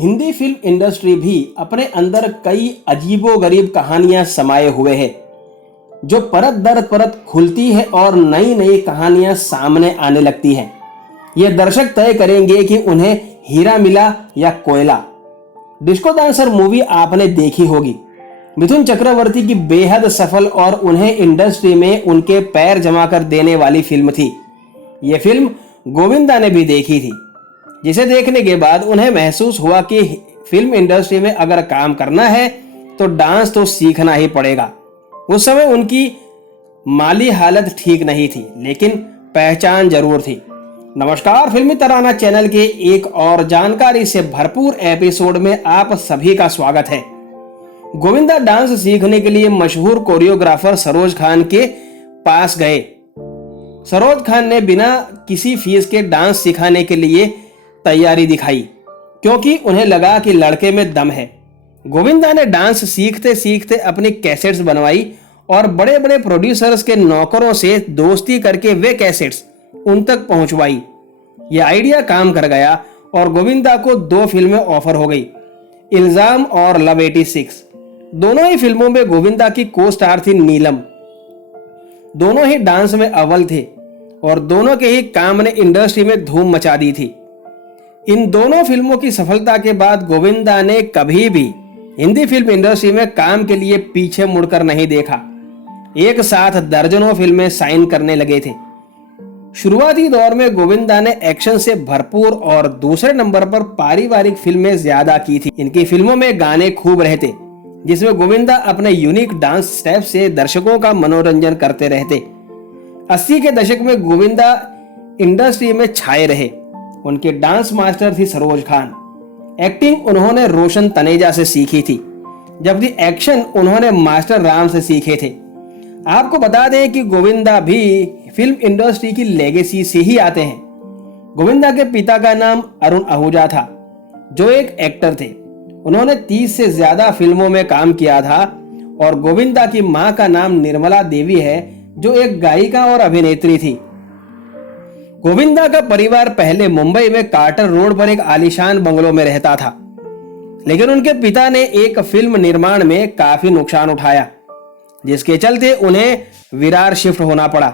Hindi film industry भी अपने अंदर कई अजीबोगरीब कहानियां समाये हुए है जो परत दर परत खुलती है और नई नई कहानियां सामने आने लगती हैं। ये दर्शक तय करेंगे कि उन्हें हीरा मिला या कोयला। डिस्को डांसर मूवी आपने देखी होगी। मिथुन चक्रवर्ती की बेहद सफल और उन्हें इंडस्ट्री में उनके पैर जमा कर देने वाली फिल्म थी। ये फिल्म गोविंदा ने भी देखी थी, जिसे देखने के बाद उन्हें महसूस हुआ कि फिल्म इंडस्ट्री में अगर काम करना है तो डांस तो सीखना ही पड़ेगा। उस समय उनकी माली हालत ठीक नहीं थी, लेकिन पहचान जरूर थी। नमस्कार, फिल्मी तराना चैनल के एक और जानकारी से भरपूर एपिसोड में आप सभी का स्वागत है। गोविंदा डांस सीखने के लिए मशहूर कोरियोग्राफर सरोज खान के पास गए। सरोज खान ने बिना किसी फीस के डांस सिखाने के लिए तैयारी दिखाई, क्योंकि उन्हें लगा कि लड़के में दम है। गोविंदा ने डांस सीखते सीखते अपनी कैसेट्स बनवाई और बड़े बड़े प्रोड्यूसर्स के नौकरों से दोस्ती करके वे कैसेट्स उन तक पहुंचवाई। यह आइडिया काम कर गया और गोविंदा को 2 फिल्में ऑफर हो गई, इल्जाम और लव 86। दोनों ही फिल्मों में गोविंदा की को स्टार थी नीलम। दोनों ही डांस में अव्वल थे और दोनों के ही काम ने इंडस्ट्री में धूम मचा दी थी। इन दोनों फिल्मों की सफलता के बाद गोविंदा ने कभी भी हिंदी फिल्म इंडस्ट्री में काम के लिए पीछे मुड़कर नहीं देखा। एक साथ दर्जनों फिल्में साइन करने लगे थे। शुरुआती दौर में गोविंदा ने एक्शन से भरपूर और दूसरे नंबर पर पारिवारिक फिल्में ज्यादा की थी। इनकी फिल्मों में गाने खूब रहते, जिसमें गोविंदा अपने यूनिक डांस स्टेप से दर्शकों का मनोरंजन करते रहते। 80 के दशक में गोविंदा इंडस्ट्री में छाए रहे। उनके डांस मास्टर थी सरोज खान। एक्टिंग उन्होंने रोशन तनेजा से सीखी थी, जबकि एक्शन उन्होंने मास्टर राम से सीखे थे। आपको बता दें कि गोविंदा भी फिल्म इंडस्ट्री की लेगेसी से ही आते हैं। गोविंदा के पिता का नाम अरुण आहूजा था, जो एक एक्टर थे। उन्होंने 30 से ज्यादा फिल्मों में काम किया था। और गोविंदा की मां का नाम निर्मला देवी है, जो एक गायिका और अभिनेत्री थी। गोविंदा का परिवार पहले मुंबई में कार्टर रोड पर एक आलीशान बंगलों में रहता था, लेकिन उनके पिता ने एक फिल्म निर्माण में काफी नुकसान उठाया, जिसके चलते उन्हें विरार शिफ्ट होना पड़ा।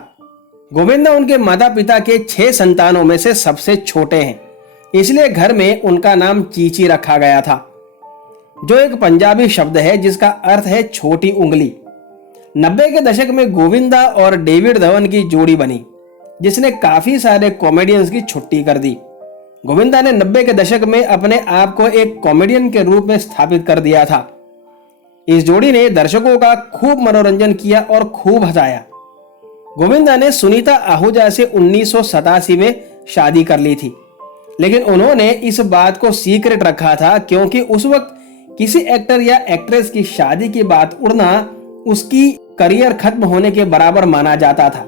गोविंदा उनके माता पिता के 6 संतानों में से सबसे छोटे हैं, इसलिए घर में उनका नाम चीची रखा गया था, जो एक पंजाबी शब्द है जिसका अर्थ है छोटी उंगली। 90 के दशक में गोविंदा और डेविड धवन की जोड़ी बनी, जिसने काफी सारे कॉमेडियंस की छुट्टी कर दी। गोविंदा ने 90 के दशक में अपने आप को एक कॉमेडियन के रूप में स्थापित कर दिया था। इस जोड़ी ने दर्शकों का खूब मनोरंजन किया और खूब हंसाया। गोविंदा ने सुनीता आहूजा से 1987 में शादी कर ली थी, लेकिन उन्होंने इस बात को सीक्रेट रखा था, क्योंकि उस वक्त किसी एक्टर या एक्ट्रेस की शादी की बात उड़ना उसकी करियर खत्म होने के बराबर माना जाता था।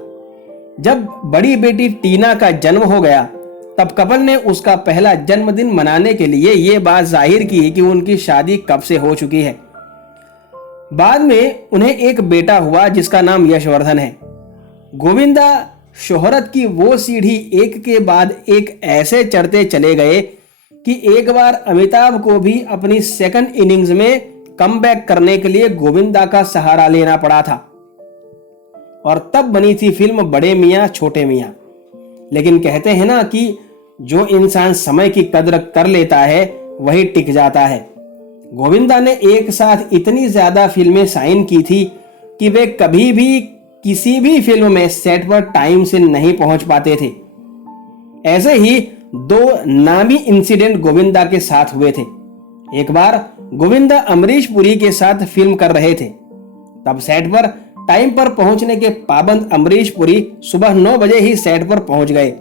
जब बड़ी बेटी टीना का जन्म हो गया, तब कपल ने उसका पहला जन्मदिन मनाने के लिए यह बात जाहिर की कि उनकी शादी कब से हो चुकी है। बाद में उन्हें एक बेटा हुआ, जिसका नाम यशवर्धन है। गोविंदा शोहरत की वो सीढ़ी एक के बाद एक ऐसे चढ़ते चले गए कि एक बार अमिताभ को भी अपनी सेकंड इनिंग्स में कमबैक करने के लिए गोविंदा का सहारा लेना पड़ा था, और तब बनी थी फिल्म बड़े मियां छोटे मियां। लेकिन कहते हैं ना कि जो इंसान समय की कदर कर लेता है वही टिक जाता है। गोविंदा ने एक साथ इतनी ज्यादा फिल्में साइन की थी कि वे कभी भी किसी भी फिल्म में सेट पर टाइम से नहीं पहुंच पाते थे। ऐसे ही 2 नामी इंसिडेंट गोविंदा के साथ हुए थे। एक बार गोविंदा अमरीश पुरी के साथ फिल्म कर रहे थे। तब सेट पर टाइम पर पहुंचने के पाबंद अमरीश पुरी सुबह 9 बजे ही सेट पर पहुंच गए,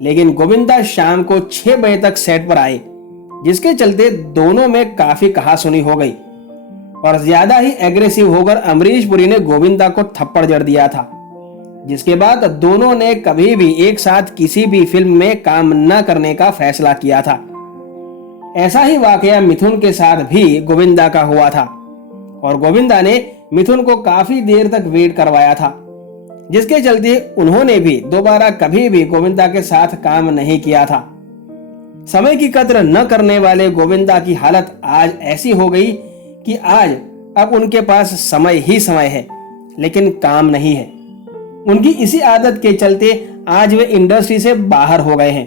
लेकिन गोविंदा शाम को 6 बजे तक सेट पर आए, जिसके चलते दोनों में काफी कहासुनी हो गई और ज्यादा ही एग्रेसिव होकर अमरीश पुरी ने गोविंदा को थप्पड़ जड़ दिया था, जिसके बाद दोनों ने कभी भी एक साथ किसी भी फिल्म में काम न करने का फैसला किया था। ऐसा ही वाकया मिथुन के साथ भी गोविंदा का हुआ था और गोविंदा ने मिथुन को काफी देर तक वेट करवाया था, जिसके चलते उन्होंने भी दोबारा कभी भी गोविंदा के साथ काम नहीं किया था। समय की कद्र न करने वाले गोविंदा की हालत आज ऐसी हो गई कि आज अब उनके पास समय ही समय है, लेकिन काम नहीं है। उनकी इसी आदत के चलते आज वे इंडस्ट्री से बाहर हो गए हैं।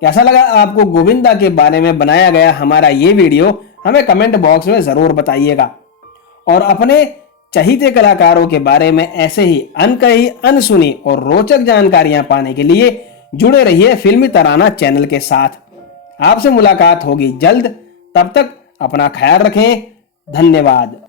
कैसा लगा आपको गोविंदा के बारे में बनाया गया हमारा ये वीडियो, हमें कमेंट बॉक्स में जरूर बताइएगा। और अपने चहीते कलाकारों के बारे में ऐसे ही अनकही, अनसुनी और रोचक जानकारियां पाने के लिए जुड़े रहिए फिल्मी तराना चैनल के साथ। आपसे मुलाकात होगी जल्द, तब तक अपना ख्याल रखें। धन्यवाद।